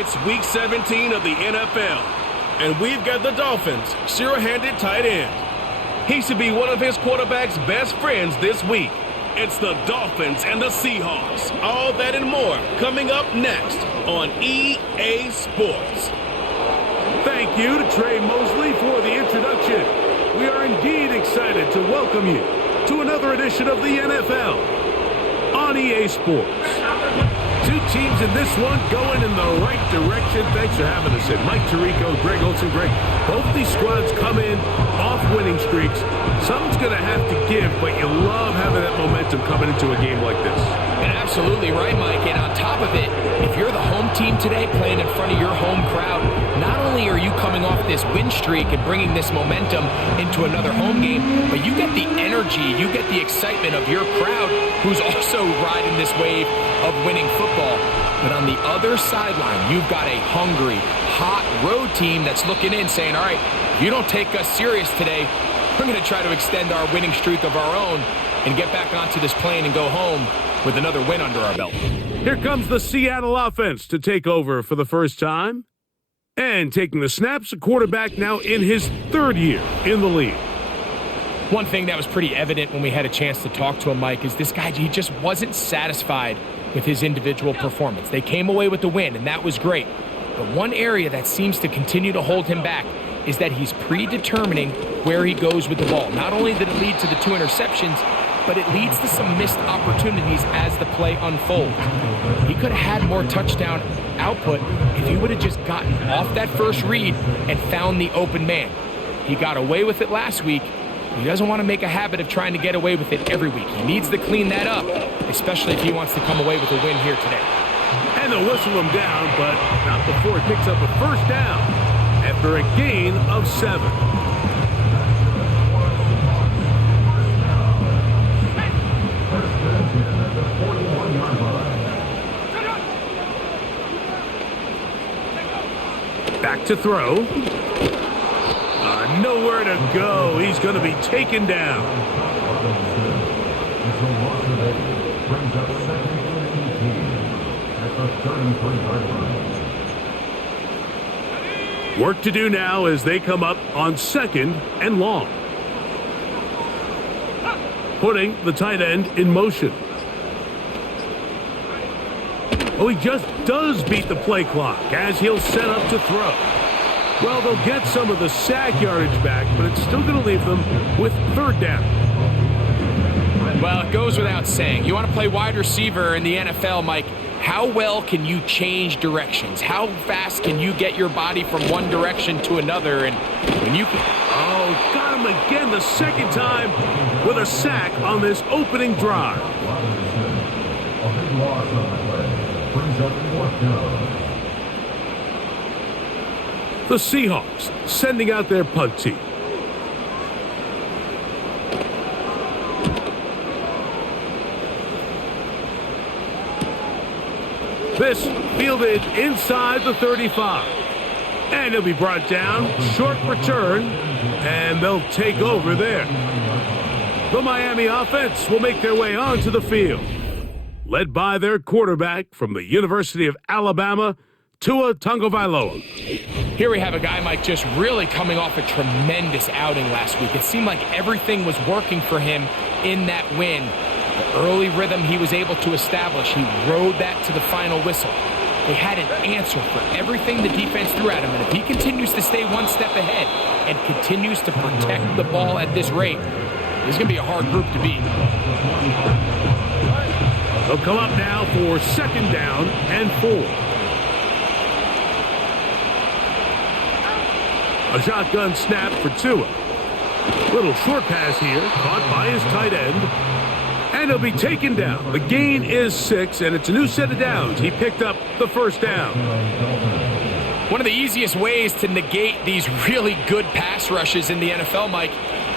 It's Week 17 of the NFL, and we've got the Dolphins' sure-handed tight end. He should be one of his quarterback's best friends this week. It's the Dolphins and the Seahawks. All that and more coming up next on EA Sports. Thank you to Trey Mosley for the introduction. We are indeed excited to welcome you to another edition of the NFL on EA Sports. Two teams in this one going in the right direction. Thanks for having us in. Mike Tirico, Greg Olson. Greg, both these squads come in off winning streaks. Something's going to have to give, but you love having that momentum coming into a game like this. And absolutely right, Mike. And on top of it, if you're the home team today playing in front of your home crowd, not only are you coming off this win streak and bringing this momentum into another home game, but you get the energy, you get the excitement of your crowd who's also riding this wave of winning football. But on the other sideline, you've got a hungry, hot road team that's looking in saying, all right, if you don't take us serious today, we're going to try to extend our winning streak of our own and get back onto this plane and go home with another win under our belt. Here comes the Seattle offense to take over for the first time. And taking the snaps, a quarterback now in his third year in the league. One thing that was pretty evident when we had a chance to talk to him, Mike, is this guy, he just wasn't satisfied with his individual performance. They came away with the win, and that was great. But one area that seems to continue to hold him back is that he's predetermining where he goes with the ball. Not only did it lead to the 2 interceptions, but it leads to some missed opportunities as the play unfolds. He could have had more touchdown output if he would have just gotten off that first read and found the open man. He got away with it last week. He doesn't want to make a habit of trying to get away with it every week. He needs to clean that up, especially if he wants to come away with a win here today. And they'll whistle him down, but not before he picks up a first down after a gain of 7. Back to throw. Nowhere to go. He's going to be taken down. Work to do now as they come up on 2nd and long. Putting the tight end in motion. Oh, he just does beat the play clock as he'll set up to throw. Well, they'll get some of the sack yardage back, but it's still going to leave them with 3rd down. Well, it goes without saying. You want to play wide receiver in the NFL, Mike, how well can you change directions? How fast can you get your body from one direction to another? And when you can... Oh, got him again the second time with a sack on this opening drive. The Seahawks sending out their punt team. This fielded inside the 35. And he'll be brought down. Short return. And they'll take over there. The Miami offense will make their way onto the field. Led by their quarterback from the University of Alabama, Tua Tagovailoa. Here we have a guy, Mike, just really coming off a tremendous outing last week. It seemed like everything was working for him in that win. The early rhythm he was able to establish, he rode that to the final whistle. They had an answer for everything the defense threw at him, and if he continues to stay one step ahead and continues to protect the ball at this rate, this is going to be a hard group to beat. They'll come up now for 2nd down and 4. A shotgun snap for Tua. Little short pass here, caught by his tight end. And he'll be taken down. The gain is 6, and it's a new set of downs. He picked up the 1st down. One of the easiest ways to negate these really good pass rushes in the NFL, Mike,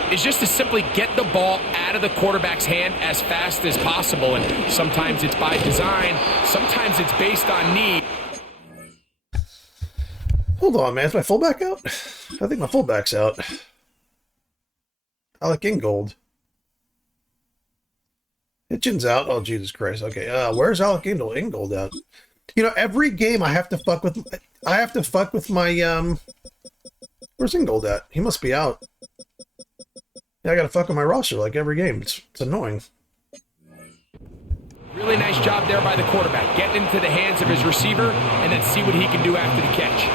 is just to simply get the ball out of the quarterback's hand as fast as possible. And sometimes it's by design. Sometimes it's based on need. Hold on, man. Is my fullback out? I think my fullback's out. Alec Ingold. Hitchens out. Oh, Jesus Christ. Okay, where's Alec Ingold out? every game I have to fuck with my where's Ingold at? He must be out. Yeah, I gotta fuck with my roster like every game. It's annoying. Really nice job there by the quarterback, getting into the hands of his receiver and then see what he can do after the catch.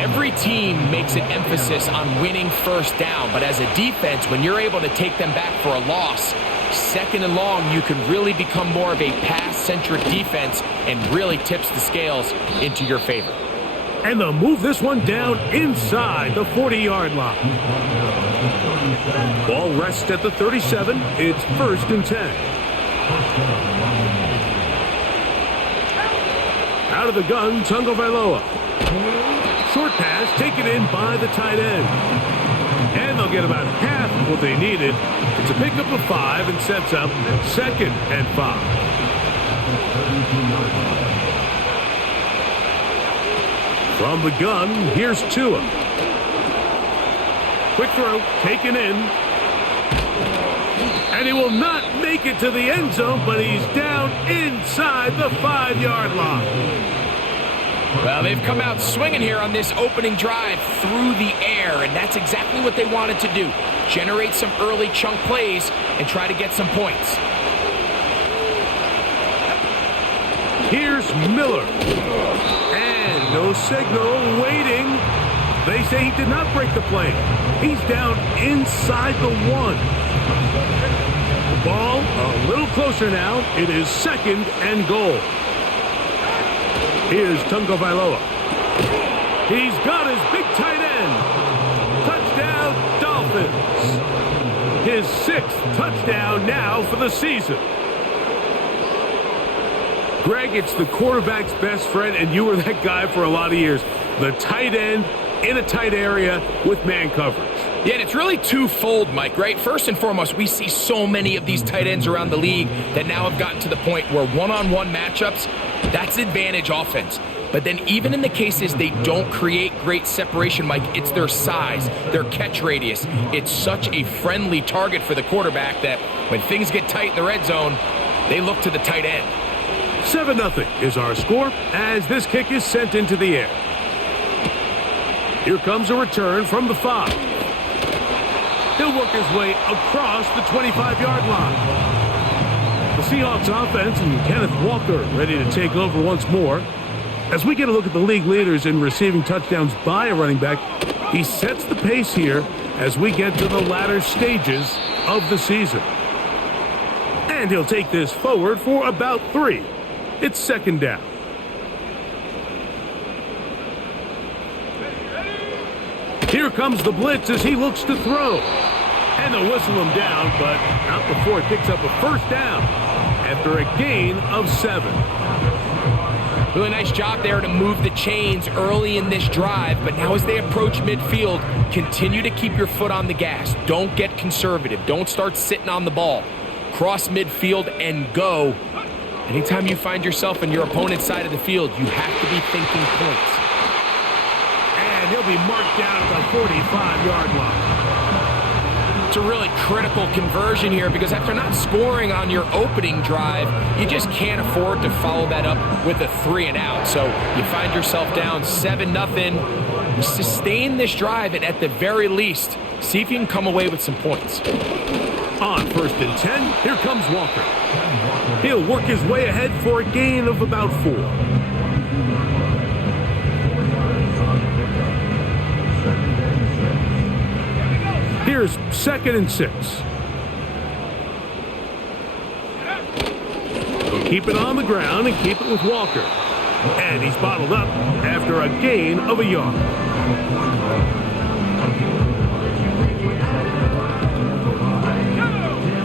Every team makes an emphasis on winning first down, but as a defense, when you're able to take them back for a loss, second and long, you can really become more of a pass-centric defense and really tips the scales into your favor. And they'll move this one down inside the 40-yard line. Ball rests at the 37. It's 1st and 10. Out of the gun, Tagovailoa. Short pass taken in by the tight end. And they'll get about half of what they needed. It's a pickup of 5 and sets up 2nd and 5. From the gun, here's Tua. Quick throw, taken in. And he will not make it to the end zone, but he's down inside the 5-yard line. Well, they've come out swinging here on this opening drive through the air, and that's exactly what they wanted to do. Generate some early chunk plays and try to get some points. Here's Miller. And no signal, waiting. They say he did not break the play. He's down inside the 1. The ball a little closer now. It is 2nd and goal. Here's Tagovailoa. He's got his big tight end. Touchdown, Dolphins. His 6th touchdown now for the season. Greg, it's the quarterback's best friend, and you were that guy for a lot of years. The tight end in a tight area with man coverage. Yeah, and it's really twofold, Mike, right? First and foremost, we see so many of these tight ends around the league that now have gotten to the point where one-on-one matchups, that's advantage offense. But then even in the cases they don't create great separation, Mike, it's their size, their catch radius. It's such a friendly target for the quarterback that when things get tight in the red zone, they look to the tight end. 7-0 is our score as this kick is sent into the air. Here comes a return from the 5. He'll work his way across the 25-yard line. The Seahawks offense and Kenneth Walker ready to take over once more. As we get a look at the league leaders in receiving touchdowns by a running back, he sets the pace here as we get to the latter stages of the season. And he'll take this forward for about 3. It's 2nd down. Here comes the blitz as he looks to throw. And they'll whistle him down, but not before he picks up a 1st down after a gain of 7. Really nice job there to move the chains early in this drive, but now as they approach midfield, continue to keep your foot on the gas. Don't get conservative. Don't start sitting on the ball. Cross midfield and go. Anytime you find yourself in your opponent's side of the field, you have to be thinking points. And he'll be marked down at the 45-yard line. It's a really critical conversion here because after not scoring on your opening drive, you just can't afford to follow that up with a 3 and out. So you find yourself down 7-0. Sustain this drive and at the very least, see if you can come away with some points. On 1st and 10, here comes Walker. He'll work his way ahead for a gain of about 4. Here's 2nd and 6. He'll keep it on the ground and keep it with Walker. And he's bottled up after a gain of a yard.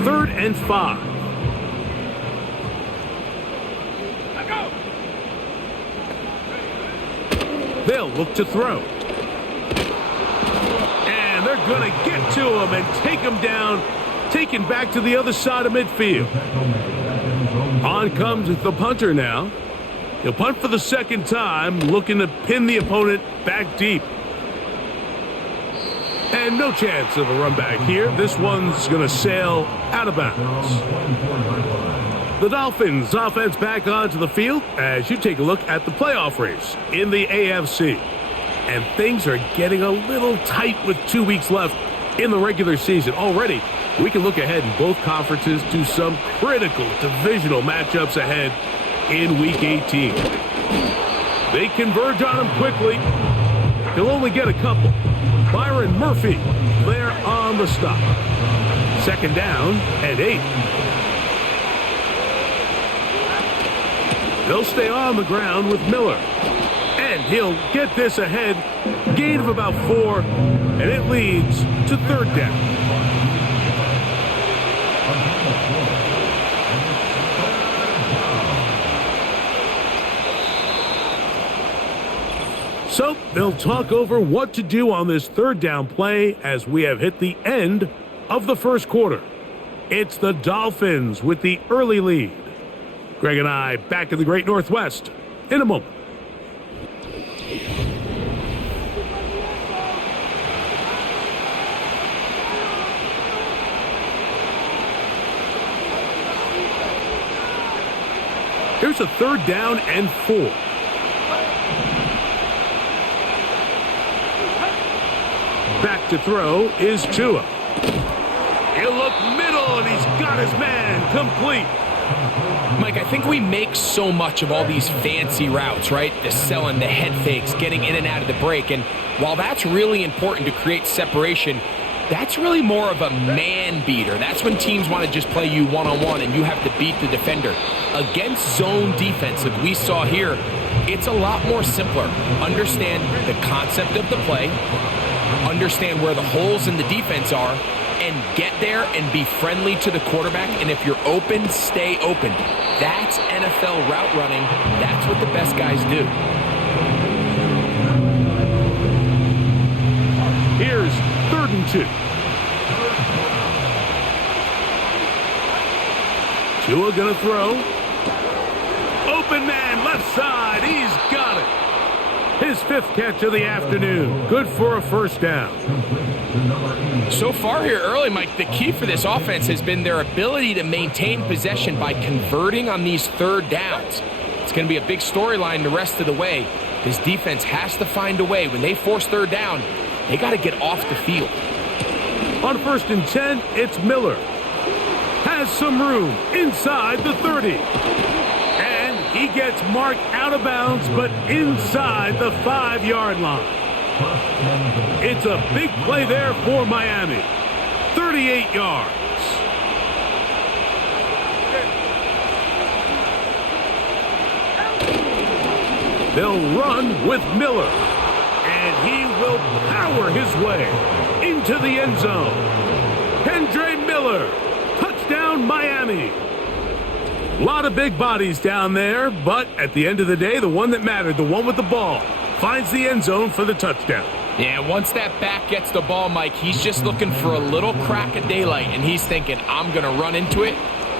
Third and 5. They'll look to throw. And they're going to get to him and take him down, taken back to the other side of midfield. On comes the punter now. He'll punt for the 2nd time, looking to pin the opponent back deep. And no chance of a run back here. This one's going to sail out of bounds. The Dolphins offense back onto the field as you take a look at the playoff race in the AFC. And things are getting a little tight with 2 weeks left in the regular season. Already, we can look ahead in both conferences to some critical divisional matchups ahead in Week 18. They converge on him quickly. He'll only get a couple. Byron Murphy there on the stop. 2nd down and 8. They'll stay on the ground with Miller. And he'll get this ahead. Gain of about 4. And it leads to 3rd down. So they'll talk over what to do on this 3rd down play as we have hit the end of the first quarter. It's the Dolphins with the early lead. Greg and I back in the Great Northwest in a moment. Here's a 3rd down and 4. Back to throw is Tua. He'll look middle, and he's got his man complete. Mike, I think we make so much of all these fancy routes, right? The selling, the head fakes, getting in and out of the break. And while that's really important to create separation, that's really more of a man beater. That's when teams want to just play you one-on-one and you have to beat the defender. Against zone defense, like we saw here, it's a lot more simpler. Understand the concept of the play, understand where the holes in the defense are, and get there and be friendly to the quarterback. And if you're open, stay open. That's NFL route running. That's what the best guys do. Here's 3rd and 2. Tua gonna throw. Open man, left side. He's got it. His 5th catch of the afternoon. Good for a 1st down. So far here early, Mike, the key for this offense has been their ability to maintain possession by converting on these 3rd downs. It's going to be a big storyline the rest of the way. This defense has to find a way. When they force 3rd down, they got to get off the field. On 1st and 10, it's Miller. Has some room inside the 30. And he gets marked out of bounds, but inside the 5-yard line. It's a big play there for Miami. 38 yards. They'll run with Miller. And he will power his way into the end zone. Kendre Miller. Touchdown, Miami. A lot of big bodies down there, but at the end of the day, the one that mattered, the one with the ball, finds the end zone for the touchdown. Yeah, once that back gets the ball, Mike, he's just looking for a little crack of daylight, and he's thinking, I'm going to run into it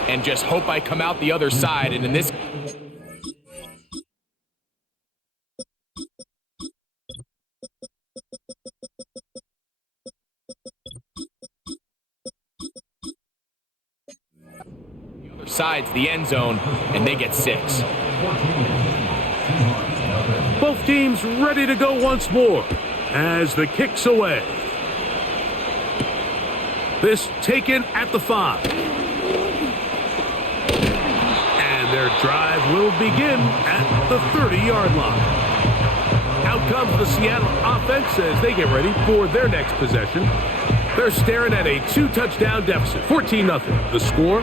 and just hope I come out the other side. And in this... the other side's the end zone, and they get 6. Both teams ready to go once more as the kick's away. This taken at the 5. And their drive will begin at the 30-yard line. Out comes the Seattle offense as they get ready for their next possession. They're staring at a 2-touchdown deficit, 14-0. The score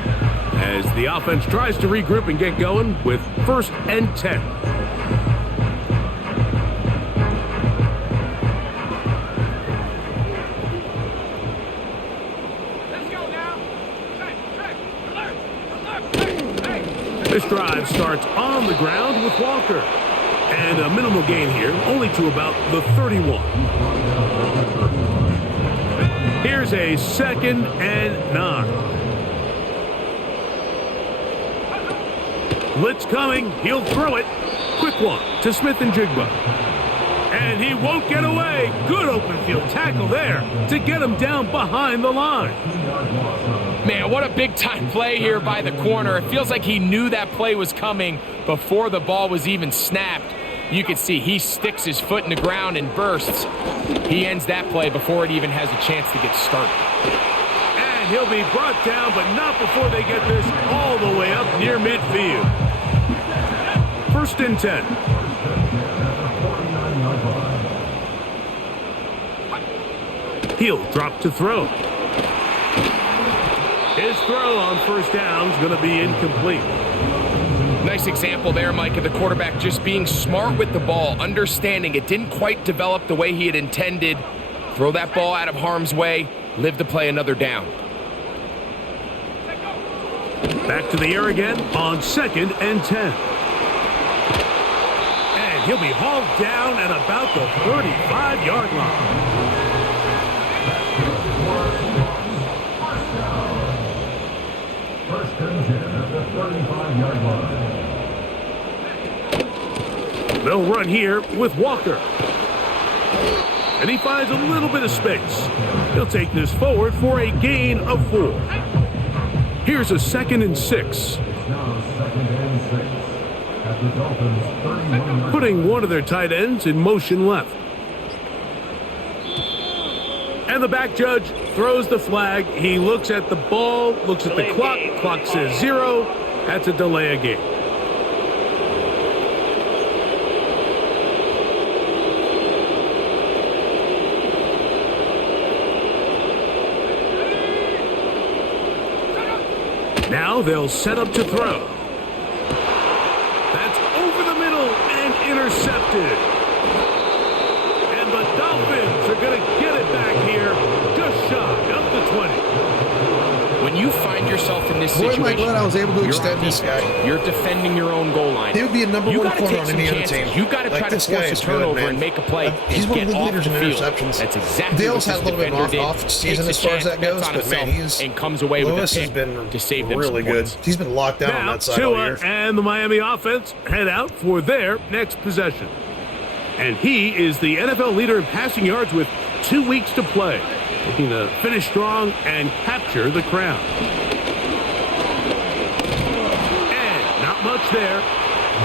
as the offense tries to regroup and get going with 1st and 10. This drive starts on the ground with Walker. And a minimal gain here, only to about the 31. Here's a 2nd and 9. Blitz coming. He'll throw it. Quick one to Smith and Jigba. And he won't get away. Good open field tackle there to get him down behind the line. Man, what a big-time play here by the corner. It feels like he knew that play was coming before the ball was even snapped. You can see he sticks his foot in the ground and bursts. He ends that play before it even has a chance to get started. And he'll be brought down, but not before they get this all the way up near midfield. 1st and 10. He'll drop to throw. His throw on 1st down is going to be incomplete. Nice example there, Mike, of the quarterback just being smart with the ball, understanding it didn't quite develop the way he had intended. Throw that ball out of harm's way, live to play another down. Back to the air again on 2nd and 10. And he'll be hauled down at about the 35-yard line. They'll run here with Walker. And he finds a little bit of space. He'll take this forward for a gain of 4. Here's a 2nd and 6. Putting one of their tight ends in motion left. And the back judge throws the flag. He looks at the ball, looks at the clock. Clock says 0. That's a delay of game. Now they'll set up to throw. That's over the middle and intercepted. And the Dolphins are going to get it back here just shy of the 20. When you find yourself in this Boy, situation, am I glad I was able to you're extend on this defense. guy. You're defending your own goal line. He would be a number You one gotta corner take on some any other chances. team. You've got to try to this guy force a is good, turnover man. and make a play. He's and one of get the off leaders the in field. interceptions. That's exactly Dale's what had a this little bit of defender did. off season Takes as a far as chance, that goes, bets on but man, himself, and comes away with Lewis a has pick been to save them really some good. points. He's been locked down on Now that side all Tua year. and the Miami offense head out for their next possession. And he is the NFL leader in passing yards with 2 weeks to play. Looking to finish strong and capture the crown. And not much there.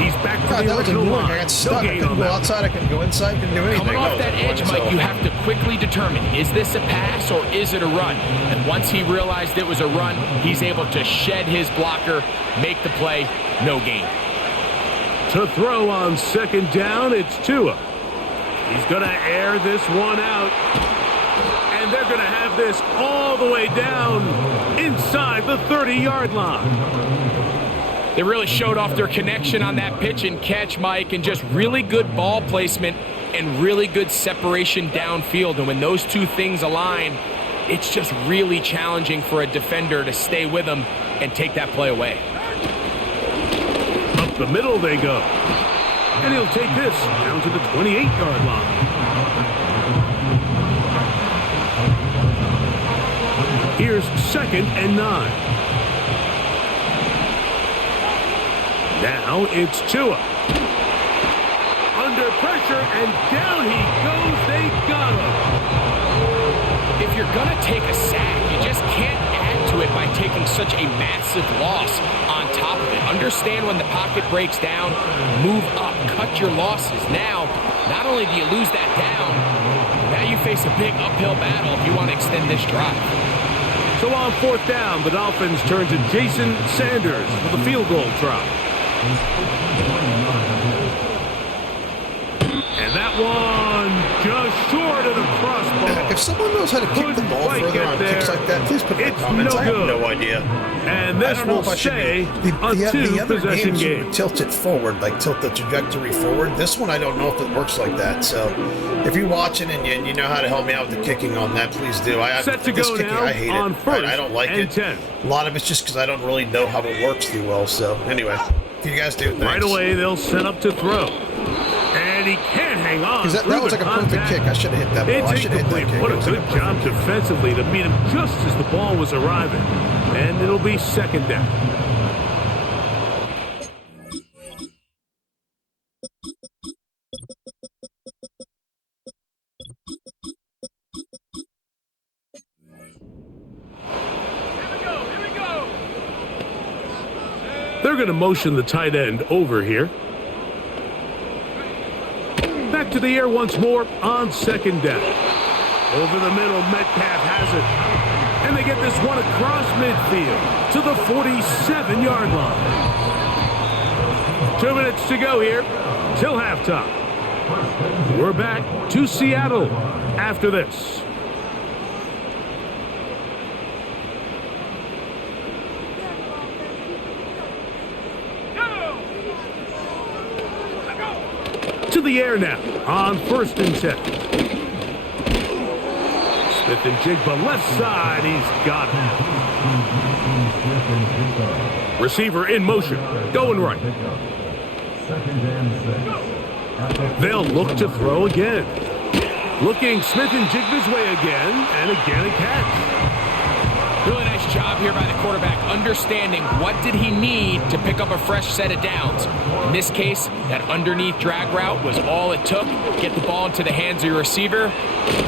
He's back to God, the that was original annoying. line. I got No stuck. I gain couldn't on go that. outside. I couldn't go inside. I couldn't do anything. Coming off No, that edge, so- Mike, you have to quickly determine, is this a pass or is it a run? And once he realized it was a run, he's able to shed his blocker, make the play, no gain. To throw on 2nd down, it's Tua. He's going to air this one out. And they're going to have this all the way down inside the 30-yard line. They really showed off their connection on that pitch and catch, Mike, and just really good ball placement and really good separation downfield. And when those two things align, it's just really challenging for a defender to stay with them and take that play away. Up the middle they go. And he'll take this down to the 28-yard line. Here's 2nd and 9. Now it's Tua. Under pressure, and down he goes. They got him. If you're going to take a sack, you just can't add to it by taking such a massive loss on top of it. Understand when the pocket breaks down, move up, cut your losses. Now, not only do you lose that down, now you face a big uphill battle if you want to extend this drive. So on 4th down, the Dolphins turn to Jason Sanders for the field goal try. And that one just short of the crossbar. If someone knows how to kick the ball Couldn't further quite on get kicks there. like that, please put in the It's comments. no I have good. no idea. And I this don't know will if I should stay be. a The other two-possession games game. would tilt it forward, like tilt the trajectory forward. This one, I don't know if it works like that. So, if you're watching and you know how to help me out with the kicking on that, please do. Set to this go kicking, now I hate on it. 1st I don't like and it. 10. A lot of it's just because I don't really know how it works too well. So, anyway, if you guys do, thanks. Right away, they'll set up to throw. And he can't hang on. Because that was like a perfect kick. I should have hit that ball. I It's should have hit that incomplete. kick. What It a was good like job defensively to meet him just as the ball was arriving. And it'll be 2nd down. They're going to motion the tight end over here. Back to the air once more on second down. Over the middle, Metcalf has it. And they get this one across midfield to the 47-yard line. 2 minutes to go here till halftime. We're back to Seattle after this. To the air now on 1st and 10. Smith and Jigba left side. He's got it. Receiver in motion. Going right. They'll look to throw again. Looking Smith and Jigba's way again. And again a catch. Really nice job here by the quarterback, understanding what did he need to pick up a fresh set of downs. In this case, that underneath drag route was all it took. Get the ball into the hands of your receiver,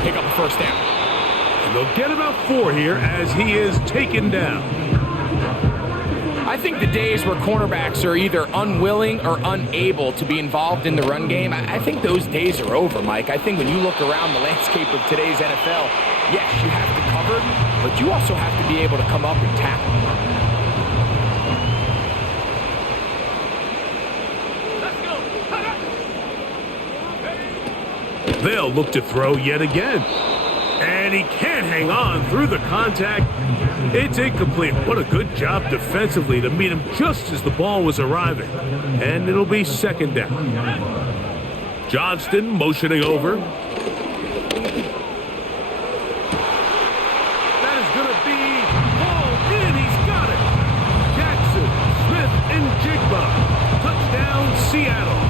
pick up a first down. And they'll get about 4 here as he is taken down. I think the days where cornerbacks are either unwilling or unable to be involved in the run game, I think those days are over, Mike. I think when you look around the landscape of today's NFL, yes, you have to cover, but you also have to be able to come up and tackle. They'll look to throw yet again. And he can't hang on through the contact. It's incomplete. What a good job defensively to meet him just as the ball was arriving. And it'll be second down. Johnston motioning over. That is going to be hauled in. He's got it. Jackson, Smith, and Jigba. Touchdown, Seattle.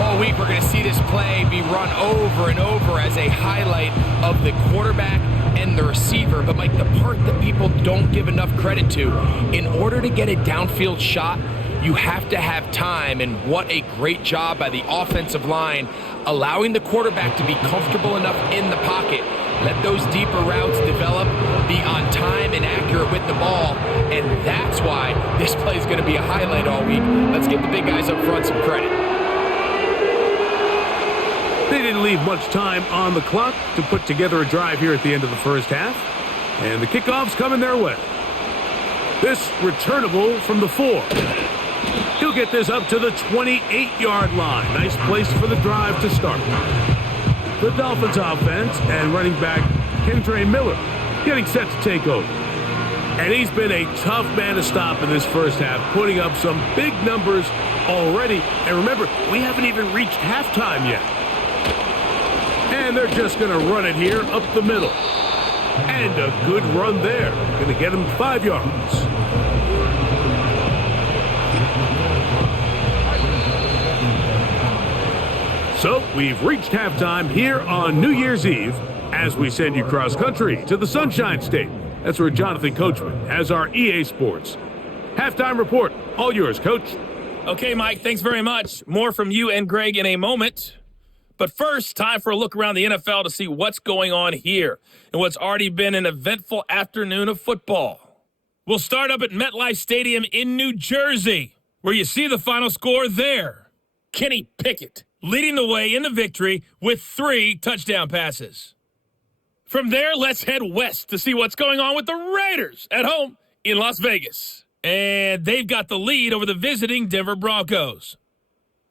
All week we're going to see this play be run over and over as a highlight of the quarterback and the receiver. But, Mike, the part that people don't give enough credit to, in order to get a downfield shot, you have to have time. And what a great job by the offensive line, allowing the quarterback to be comfortable enough in the pocket. Let those deeper routes develop, be on time and accurate with the ball. And that's why this play is going to be a highlight all week. Let's give the big guys up front some credit. They didn't leave much time on the clock to put together a drive here at the end of the first half. And the kickoff's coming their way. This returnable from the 4. He'll get this up to the 28-yard line. Nice place for the drive to start. The Dolphins offense and running back Kendre Miller getting set to take over. And he's been a tough man to stop in this first half, putting up some big numbers already. And remember, we haven't even reached halftime yet. And they're just going to run it here up the middle. And a good run there. Going to get him 5 yards. So we've reached halftime here on New Year's Eve as we send you cross country to the Sunshine State. That's where Jonathan Coachman has our EA Sports halftime report. All yours, Coach. Okay, Mike, thanks very much. More from you and Greg in a moment. But first, time for a look around the NFL to see what's going on here in what's already been an eventful afternoon of football. We'll start up at MetLife Stadium in New Jersey, where you see the final score there. Kenny Pickett leading the way in the victory with 3 touchdown passes. From there, let's head west to see what's going on with the Raiders at home in Las Vegas. And they've got the lead over the visiting Denver Broncos.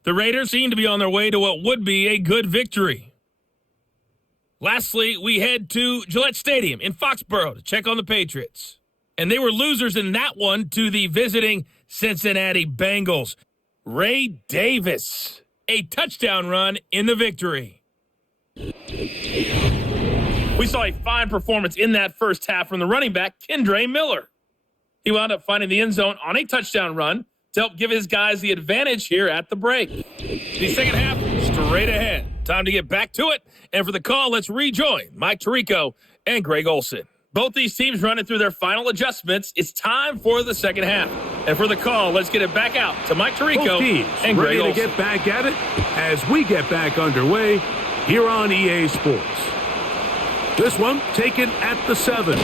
The Raiders seem to be on their way to what would be a good victory. Lastly, we head to Gillette Stadium in Foxborough to check on the Patriots. And they were losers in that one to the visiting Cincinnati Bengals. Ray Davis, a touchdown run in the victory. We saw a fine performance in that first half from the running back, Kendre Miller. He wound up finding the end zone on a touchdown run to help give his guys the advantage here at the break. The second half, straight ahead. Time to get back to it. And for the call, let's rejoin Mike Tirico and Greg Olson. Both these teams running through their final adjustments. It's time for the second half. And for the call, let's get it back out to Mike Tirico and Greg Olson. Ready to get back at it as we get back underway here on EA Sports. This one taken at the 7.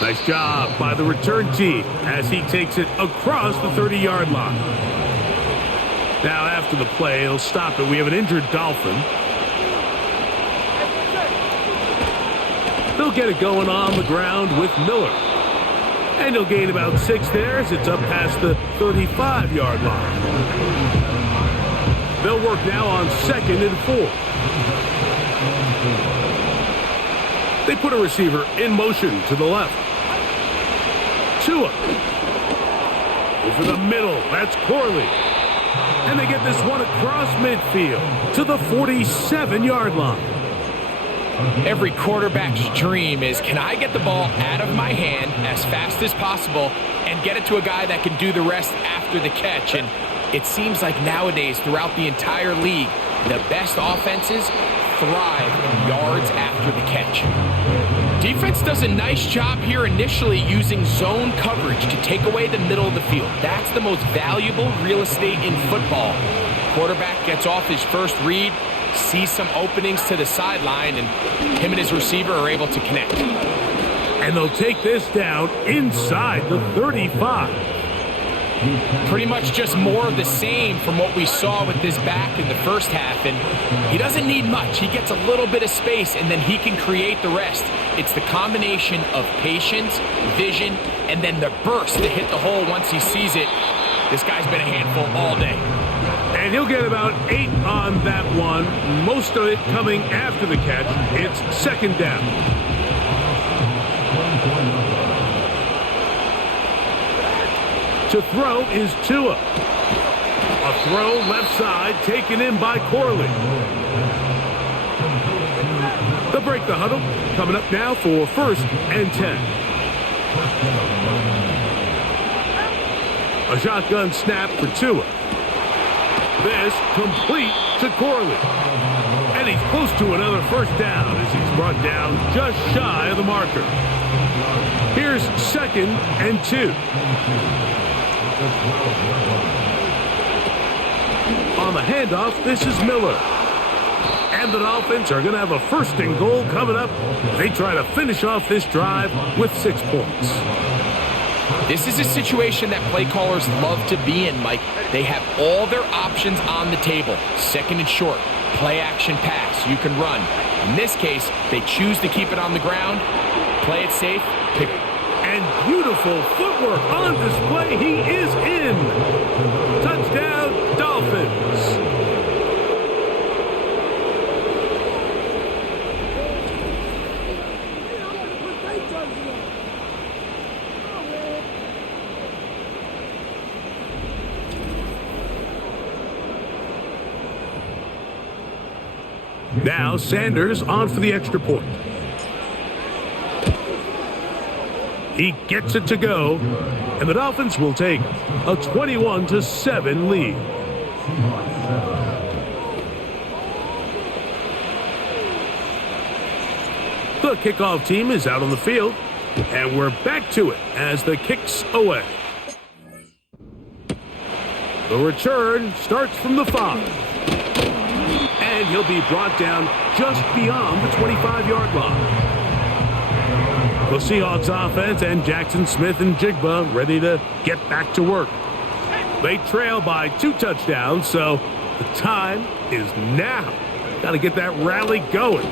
Nice job by the return team as he takes it across the 30-yard line. Now after the play, he'll stop it. We have an injured Dolphin. They'll get it going on the ground with Miller. And he'll gain about 6 there as it's up past the 35-yard line. They'll work now on 2nd and 4. They put a receiver in motion to the left. Tua. Over the middle. That's Corley. And they get this one across midfield to the 47-yard line. Every quarterback's dream is, can I get the ball out of my hand as fast as possible and get it to a guy that can do the rest after the catch? And it seems like nowadays throughout the entire league, the best offenses thrive in yards after the catch. Defense does a nice job here initially using zone coverage to take away the middle of the field. That's the most valuable real estate in football. Quarterback gets off his first read, sees some openings to the sideline, and him and his receiver are able to connect. And they'll take this down inside the 35. Pretty much just more of the same from what we saw with this back in the first half, and he doesn't need much. He gets a little bit of space, and then he can create the rest. It's the combination of patience, vision, and then the burst to hit the hole once he sees it. This guy's been a handful all day. And he'll get about 8 on that one, most of it coming after the catch. It's 2nd down. To throw is Tua. A throw left side taken in by Corley. They'll break the huddle. Coming up now for 1st and 10. A shotgun snap for Tua. This complete to Corley. And he's close to another 1st down as he's brought down just shy of the marker. Here's 2nd and 2. On the handoff, this is Miller. And the Dolphins are going to have a 1st and goal coming up. They try to finish off this drive with 6 points. This is a situation that play callers love to be in, Mike. They have all their options on the table. 2nd and short, play action pass, you can run. In this case, they choose to keep it on the ground, play it safe, pick it. And beautiful footwork on display. He is in. Touchdown, Dolphins. Now Sanders on for the extra point. He gets it to go, and the Dolphins will take a 21-7 lead. The kickoff team is out on the field, and we're back to it as the kick's away. The return starts from the 5. And he'll be brought down just beyond the 25-yard line. The Seahawks offense and Jackson Smith and Jigba ready to get back to work. They trail by 2 touchdowns, so the time is now. Got to get that rally going.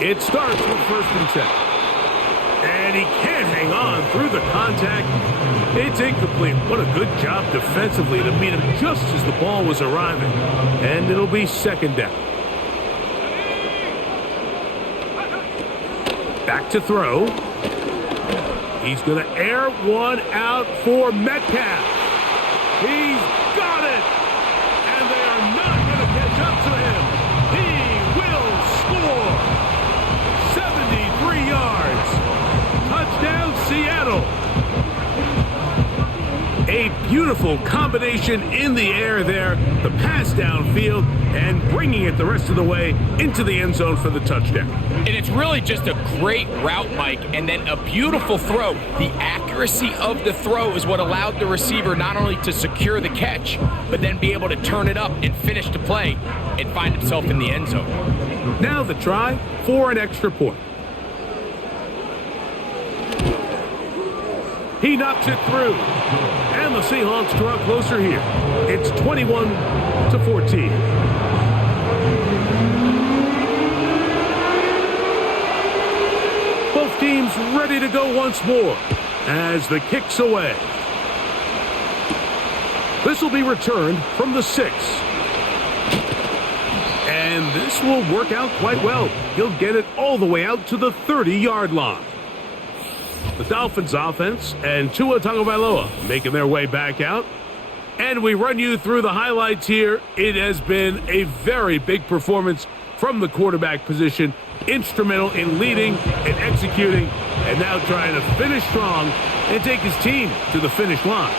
It starts with 1st and 10. And he can't hang on through the contact. It's incomplete. What a good job defensively to meet him just as the ball was arriving. And it'll be 2nd down. Back to throw. He's going to air one out for Metcalf. He's got it. And they are not going to catch up to him. He will score. 73 yards. Touchdown, Seattle. A beautiful combination in the air there. The pass downfield and bringing it the rest of the way into the end zone for the touchdown. And it's really just a great route, Mike, and then a beautiful throw. The accuracy of the throw is what allowed the receiver not only to secure the catch, but then be able to turn it up and finish the play and find himself in the end zone. Now the try for an extra point. He knocks it through. And the Seahawks draw closer here. It's 21-14. Both teams ready to go once more as the kick's away. This will be returned from the 6. And this will work out quite well. He'll get it all the way out to the 30-yard line. The Dolphins offense and Tua Tagovailoa making their way back out. And we run you through the highlights here. It has been a very big performance from the quarterback position. Instrumental in leading and executing, and now trying to finish strong and take his team to the finish line.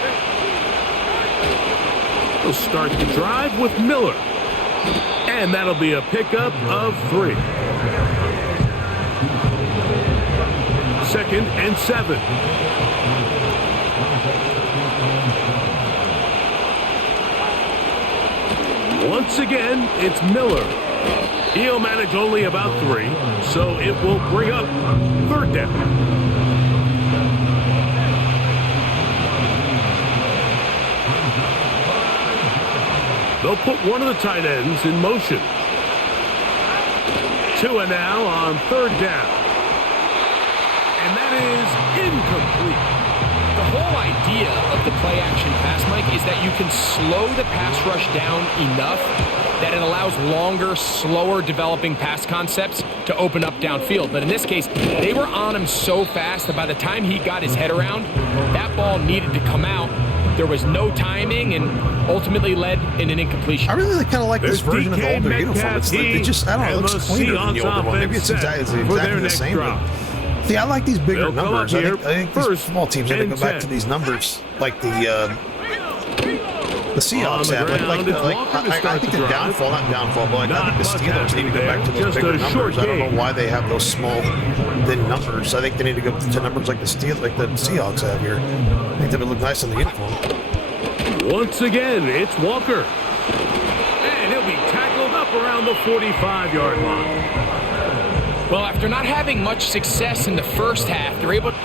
He'll start the drive with Miller. And that'll be a pickup of 3. 2nd and 7. Once again, it's Miller. He'll manage only about 3, so it will bring up 3rd down. They'll put one of the tight ends in motion. Tua now on 3rd down. And that is incomplete. The whole idea of the play-action pass, Mike, is that you can slow the pass rush down enough that it allows longer, slower developing pass concepts to open up downfield. But in this case, they were on him so fast that by the time he got his head around, that ball needed to come out. There was no timing and ultimately led in an incompletion. I really kind of like this version of the older uniform. It's like they just, I don't know, it looks cleaner than the older one. Maybe it's exactly the same. But, see, I like these bigger numbers. I think these small teams need to go back to these numbers like the Seahawks have. I think the downfall, not downfall, but I think the Steelers need to go back to those bigger numbers. I don't know why they have those small, thin numbers. I think they need to go to numbers like the Seahawks have here. I think that would look nice on the uniform. Once again, it's Walker. And he'll be tackled up around the 45-yard line. Well, after not having much success in the first half, they're able to...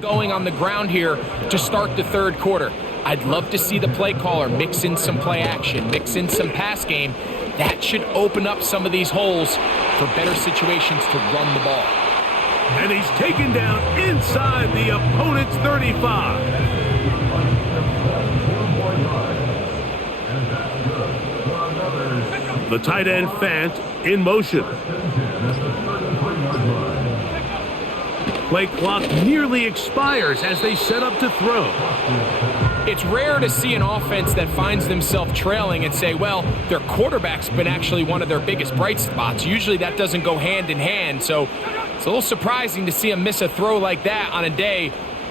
going on the ground here to start the 3rd quarter. I'd love to see the play caller mix in some play action, mix in some pass game. That should open up some of these holes for better situations to run the ball. And he's taken down inside the opponent's 35. The tight end Fant in motion. Play clock nearly expires as they set up to throw. It's rare to see an offense that finds themselves trailing and say, well, their quarterback's been actually one of their biggest bright spots. Usually that doesn't go hand in hand, so it's a little surprising to see him miss a throw like that on a day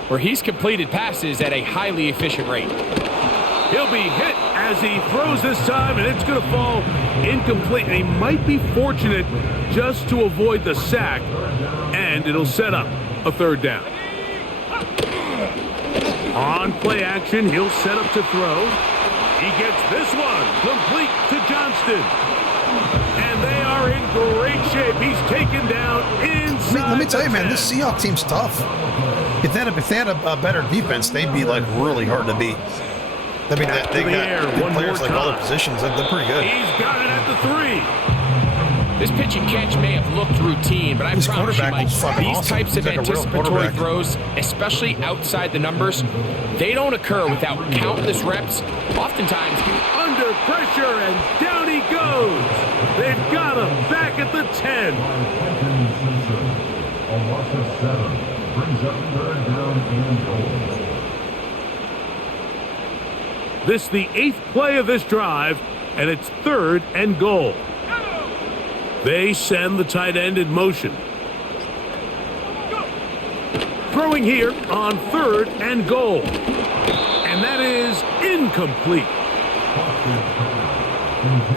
where he's completed passes at a highly efficient rate. He'll be hit as he throws this time, and it's going to fall incomplete. And he might be fortunate just to avoid the sack, and it'll set up a 3rd down. On play action, he'll set up to throw. He gets this one complete to Johnston. And they are in great shape. He's taken down inside. Let me tell you, man, this Seahawks team's tough. If they had a better defense, they'd be like really hard to beat. I mean, they got good players like all the positions. They're pretty good. He's got it at the 3. This pitch and catch may have looked routine, but I promise you, Mike, these types of anticipatory throws, especially outside the numbers, they don't occur without countless reps. Oftentimes, under pressure, and down he goes. They've got him back at the 10. This the 8th play of this drive, and it's 3rd and goal. They send the tight end in motion. Throwing here on 3rd and goal. And that is incomplete.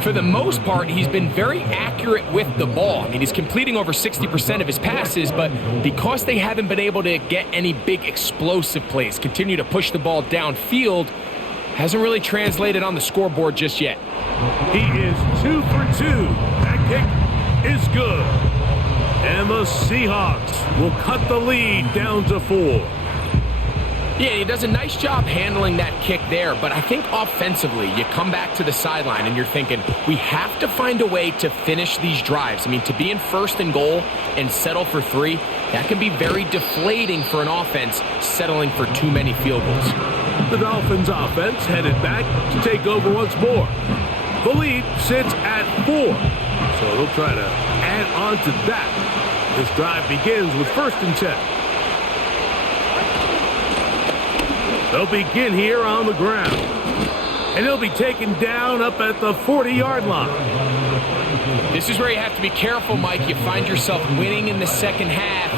For the most part, he's been very accurate with the ball. I mean, he's completing over 60% of his passes, but because they haven't been able to get any big explosive plays, continue to push the ball downfield, hasn't really translated on the scoreboard just yet. He is 2 for 2. That kick is good. And the Seahawks will cut the lead down to 4. Yeah, he does a nice job handling that kick there, but I think offensively, you come back to the sideline and you're thinking, we have to find a way to finish these drives. I mean, to be in first and goal and settle for 3, that can be very deflating for an offense settling for too many field goals. The Dolphins offense headed back to take over once more. The lead sits at 4, so they'll try to add on to that. This drive begins with 1st and 10. They'll begin here on the ground. And he'll be taken down up at the 40-yard line. This is where you have to be careful, Mike. You find yourself winning in the second half.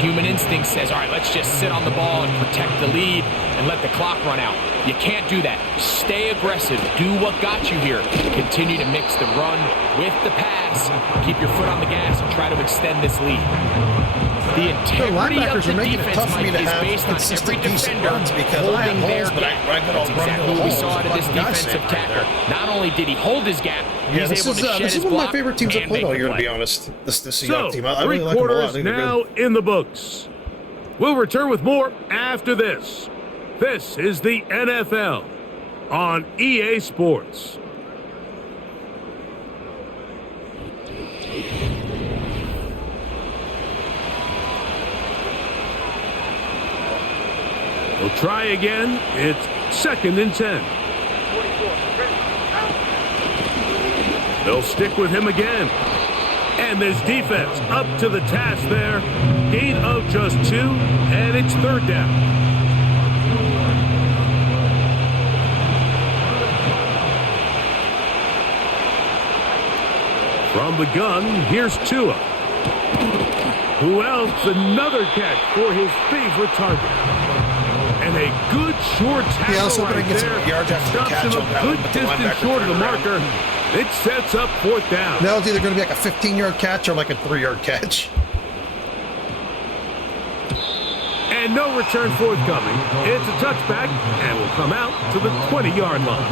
Human instinct says, all right, let's just sit on the ball and protect the lead and let the clock run out. You can't do that. Stay aggressive. Do what got you here. Continue to mix the run with the pass. Keep your foot on the gas and try to extend this lead. The integrity of the defense, Mike, is based on every defender holding their gap. That's exactly what we saw out of this defensive tackle. Not only did he hold his gap, he's able to shed his block. This is one of my favorite teams I've played all year, to be honest. This Seahawks team. I really like them a lot. Now in the books. We'll return with more after this. This is the NFL on EA Sports. We'll try again. It's 2nd and 10. They'll stick with him again. And this defense up to the task there. Gain of just 2, and it's 3rd down. From the gun, here's Tua. Who else? Another catch for his favorite target. And a good short tackle right there. Stops him a good distance short of the marker. It sets up 4th down. Now it's either going to be like a 15-yard catch or like a 3-yard catch. And no return forthcoming. It's a touchback and will come out to the 20-yard line.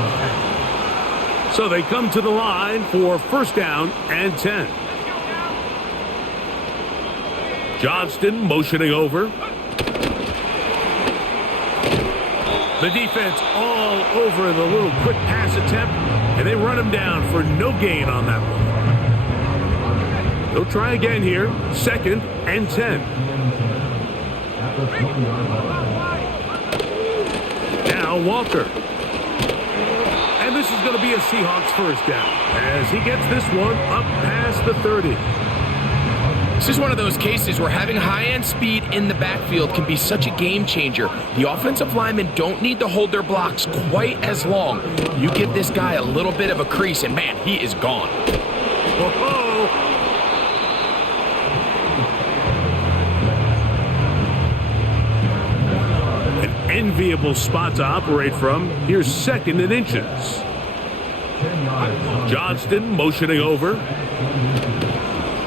So they come to the line for 1st down and 10. Johnston motioning over. The defense all over the little quick pass attempt, and they run him down for no gain on that one. They'll try again here, 2nd and 10. Now Walker. And this is going to be a Seahawks 1st down as he gets this one up past the 30. This is one of those cases where having high-end speed in the backfield can be such a game changer. The offensive linemen don't need to hold their blocks quite as long. You give this guy a little bit of a crease, and man, he is gone. Whoa. An enviable spot to operate from. Here's 2nd and inches. Johnston motioning over.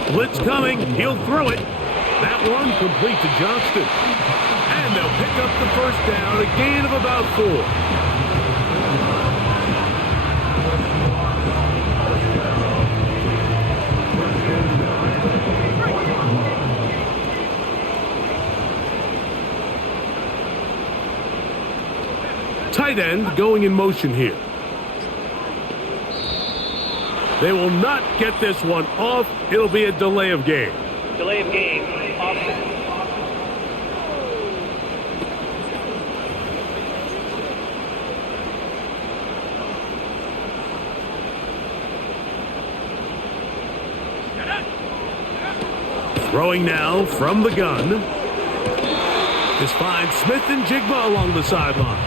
Blitz coming. He'll throw it. That one complete to Johnston. And they'll pick up the 1st down, a gain of about 4. Tight end going in motion here. They will not get this one off. It'll be a delay of game. Delay of game. Offset. Throwing now from the gun. This finds Smith and Jigba along the sideline.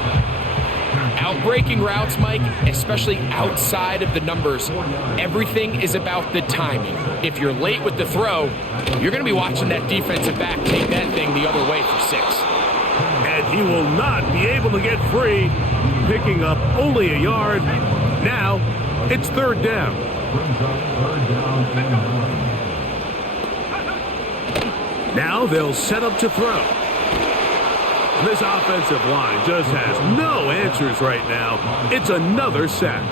Outbreaking routes, Mike, especially outside of the numbers, everything is about the timing. If you're late with the throw, you're going to be watching that defensive back take that thing the other way for 6. And he will not be able to get free, picking up only a yard. Now, it's 3rd down. Now they'll set up to throw. This offensive line just has no answers right now. It's another sack.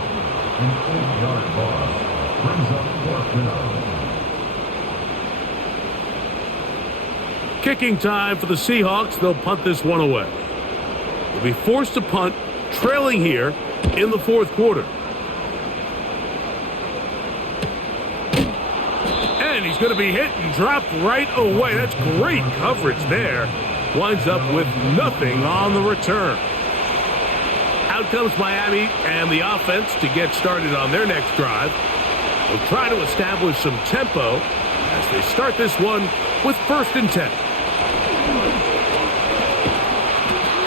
Kicking time for the Seahawks. They'll punt this one away. They'll be forced to punt, trailing here in the fourth quarter. And he's going to be hit and dropped right away. That's great coverage there. Winds up with nothing on the return. Out comes Miami and the offense to get started on their next drive. They'll try to establish some tempo as they start this one with 1st and 10.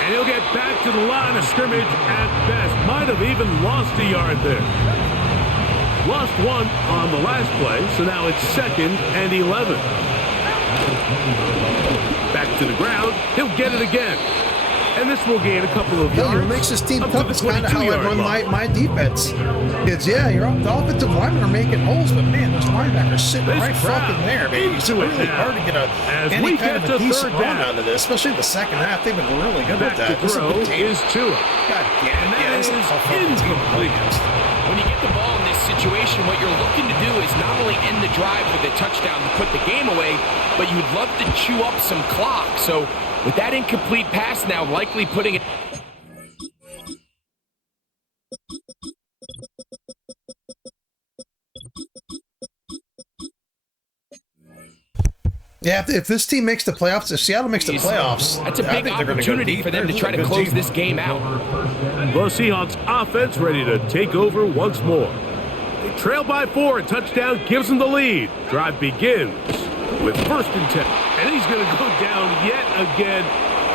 And he'll get back to the line of scrimmage at best. Might have even lost a yard there. Lost one on the last play, so now it's 2nd and 11. Back to the ground. He'll get it again. And this will gain a couple of yards. What makes this team tough is kind of how I run my defense. It's, the offensive linemen are making holes, but man, those linebackers sitting right fucking there, baby. It's really hard to get any kind of a decent run out of this, especially in the second half. They've been really good with that. This is Tua. God damn it. That is incomplete. When you get the ball in this situation, what you're looking to do is not only end the drive with a touchdown to put the game away, but you'd love to chew up some clock. So with that incomplete pass now likely putting it... Yeah, if this team makes the playoffs, if Seattle makes the playoffs, that's a big opportunity for them to try to close this game out. The Seahawks offense ready to take over once more. They trail by 4. A touchdown gives them the lead. Drive begins with 1st and 10. And he's going to go down yet again.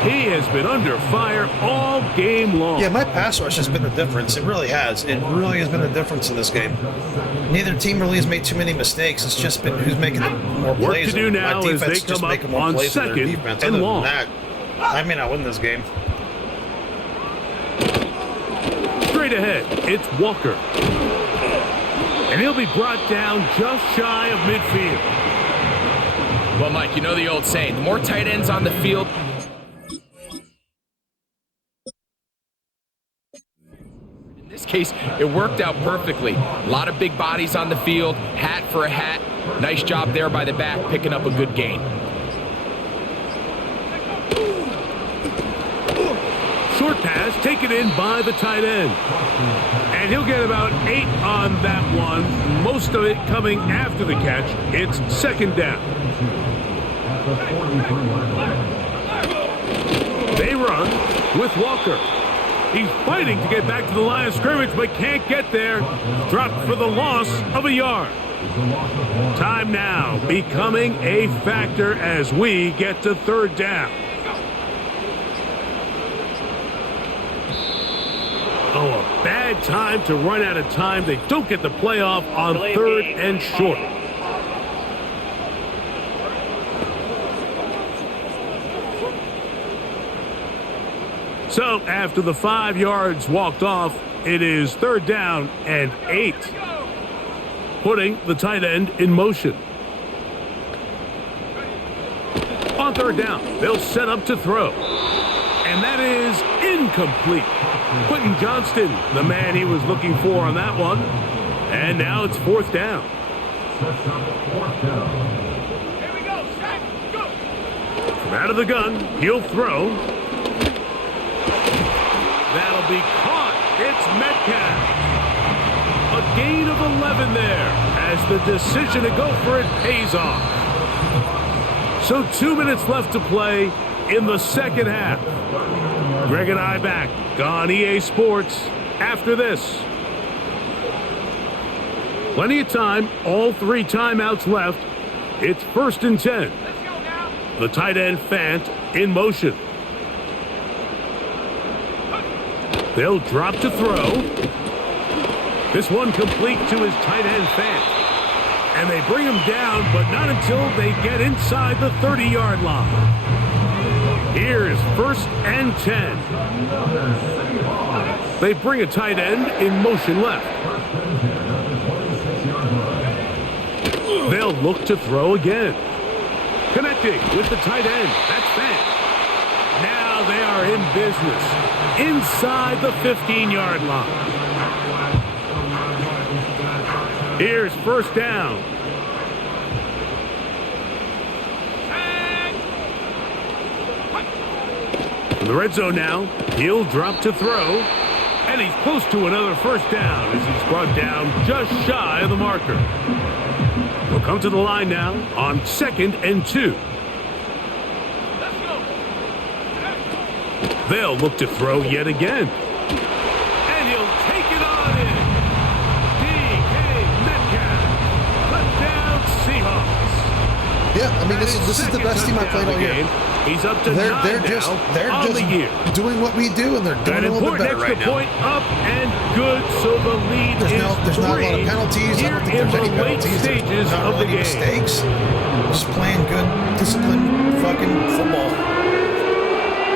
He has been under fire all game long. Yeah, my pass rush has been the difference. It really has. It really has been the difference in this game. Neither team really has made too many mistakes. It's just been who's making more plays. Work to do now as they come up on 2nd and long. I may not win this game. Straight ahead, it's Walker. And he'll be brought down just shy of midfield. Well, Mike, you know the old saying, the more tight ends on the field... In this case, it worked out perfectly. A lot of big bodies on the field, hat for a hat. Nice job there by the back, picking up a good gain. Short pass taken in by the tight end. And he'll get about 8 on that one. Most of it coming after the catch. It's 2nd down. They run with Walker. He's fighting to get back to the line of scrimmage, but can't get there. Dropped for the loss of a yard. Time now becoming a factor as we get to 3rd down. Oh, a bad time to run out of time. They don't get the playoff on 3rd and short. So after the 5 yards walked off, it is 3rd down and 8. Putting the tight end in motion. On 3rd down, they'll set up to throw. And that is incomplete. Quentin Johnston, the man he was looking for on that one. And now it's 4th down. From out of the gun, he'll throw. That'll be caught. It's Metcalf. A gain of 11 there as the decision to go for it pays off. So 2 minutes left to play in the 2nd half. Greg and I back on EA Sports after this. Plenty of time. All 3 timeouts left. It's 1st and 10. The tight end Fant in motion. They'll drop to throw. This one complete to his tight end Fant. And they bring him down, but not until they get inside the 30-yard line. Here's 1st and 10. They bring a tight end in motion left. They'll look to throw again. Connecting with the tight end. That's Fant. Now now they are in business inside the 15-yard line. Here's first down. In the red zone now, he'll drop to throw. And he's close to another first down as he's brought down just shy of the marker. We'll come to the line now on 2nd and 2. They'll look to throw yet again. And he'll take it on in. D.K. Metcalf. Touchdown, Seahawks. Yeah, I mean, this is the best team I played all year. He's up to they're nine just now doing what we do, and they're doing a little bit better right now. Point up and good, so the lead There's is not a lot of penalties. I don't think there's any penalties. There's not really any mistakes. Just playing good, disciplined, fucking football.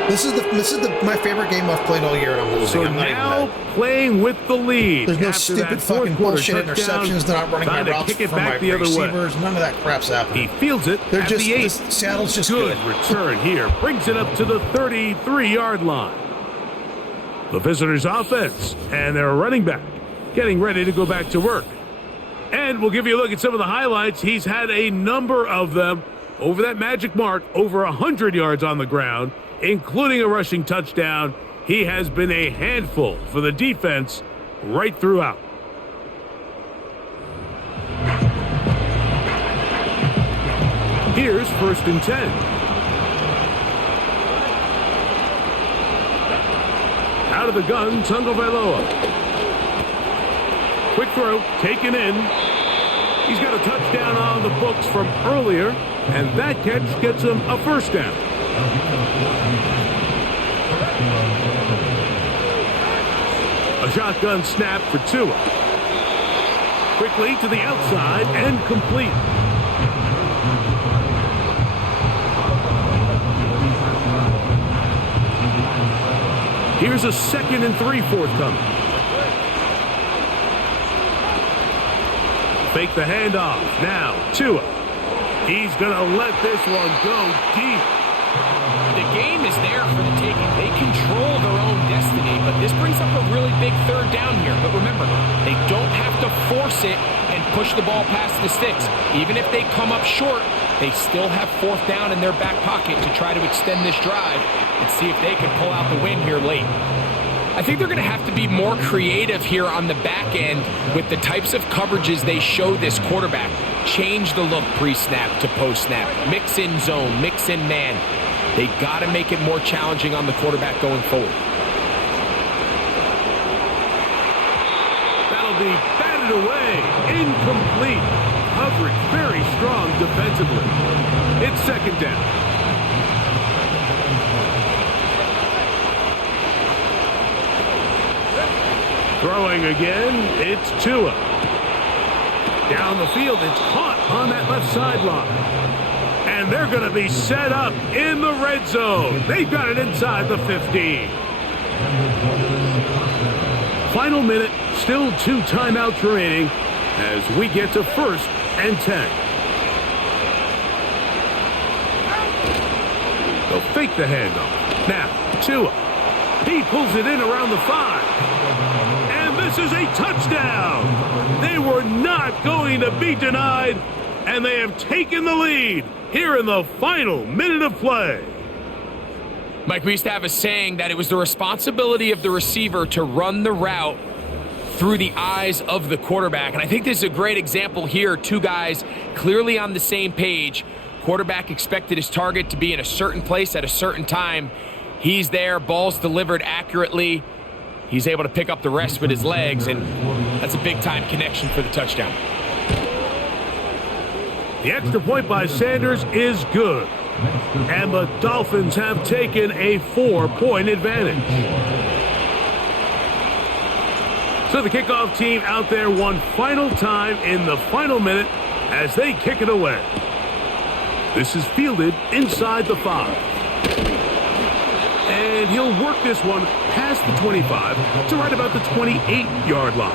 This is my favorite game I've played all year, and I'm losing. So I'm not now even mad. playing with the lead. There's no stupid fucking bullshit interceptions. They're not running my routes from my receivers. None of that crap's happening. He fields it. They're at just the 8. Seattle's just good. Return here brings it up to the 33-yard line. The visitors' offense and their running back getting ready to go back to work. And we'll give you a look at some of the highlights. He's had a number of them over that magic mark, over 100 yards on the ground, including a rushing touchdown. He has been a handful for the defense right throughout. Here's 1st and 10. Out of the gun, Tagovailoa. Quick throw, taken in. He's got a touchdown on the books from earlier, and that catch gets him a first down. A shotgun snap for Tua. Quickly to the outside and complete. Here's a 2nd and 3 forthcoming. Fake the handoff. Now, Tua. He's going to let this one go deep. The game is there for the taking. They control their own destiny, but this brings up a really big 3rd down here. But remember, they don't have to force it and push the ball past the sticks. Even if they come up short, they still have 4th down in their back pocket to try to extend this drive and see if they can pull out the win here late. I think they're going to have to be more creative here on the back end with the types of coverages they show this quarterback. Change the look pre-snap to post-snap. Mix in zone, mix in man. They got to make it more challenging on the quarterback going forward. That'll be batted away. Incomplete. Coverage very strong defensively. It's 2nd down. Throwing again, it's Tua. Down the field, it's caught on that left sideline. And they're going to be set up in the red zone. They've got it inside the 15. Final minute, still 2 timeouts remaining as we get to 1st and 10. They'll fake the handoff. Now, Tua. He pulls it in around the 5. And this is a touchdown. They were not going to be denied, and they have taken the lead here in the final minute of play. Mike, we used to have a saying that it was the responsibility of the receiver to run the route through the eyes of the quarterback. And I think this is a great example here. 2 guys clearly on the same page. Quarterback expected his target to be in a certain place at a certain time. He's there, ball's delivered accurately. He's able to pick up the rest with his legs, and that's a big-time connection for the touchdown. The extra point by Sanders is good. And the Dolphins have taken a 4-point advantage. So the kickoff team out there one final time in the final minute as they kick it away. This is fielded inside the 5. And he'll work this one past the 25 to right about the 28-yard line.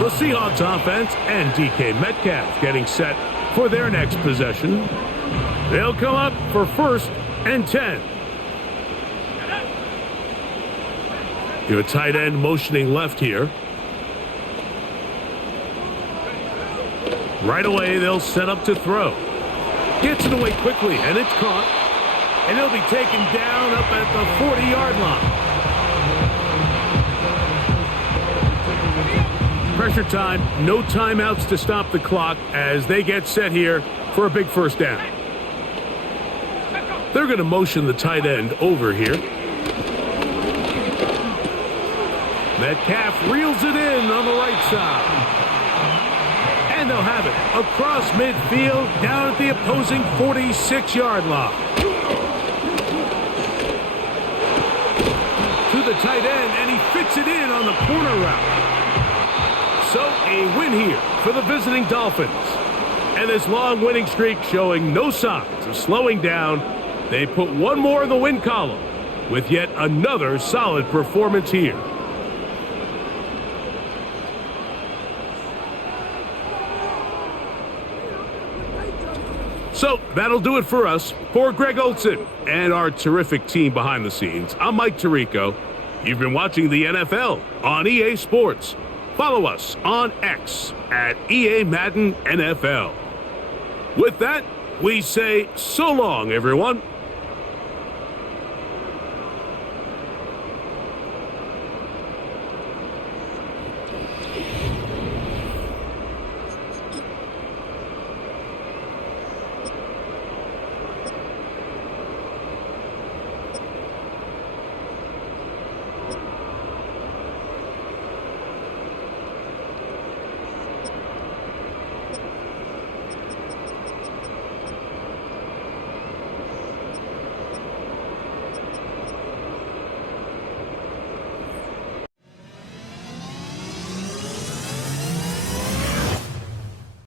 The Seahawks offense and DK Metcalf getting set for their next possession. They'll come up for 1st and 10. You have a tight end motioning left here. Right away, they'll set up to throw. Gets it away quickly, and it's caught. And he'll be taken down up at the 40-yard line. Pressure time, no timeouts to stop the clock as they get set here for a big first down. They're going to motion the tight end over here. Metcalf reels it in on the right side. And they'll have it across midfield down at the opposing 46-yard line. To the tight end, and he fits it in on the corner route. So a win here for the visiting Dolphins. And this long winning streak showing no signs of slowing down. They put one more in the win column with yet another solid performance here. So that'll do it for us. For Greg Olson and our terrific team behind the scenes, I'm Mike Tirico. You've been watching the NFL on EA Sports. Follow us on X at EA Madden NFL. With that, we say so long, everyone.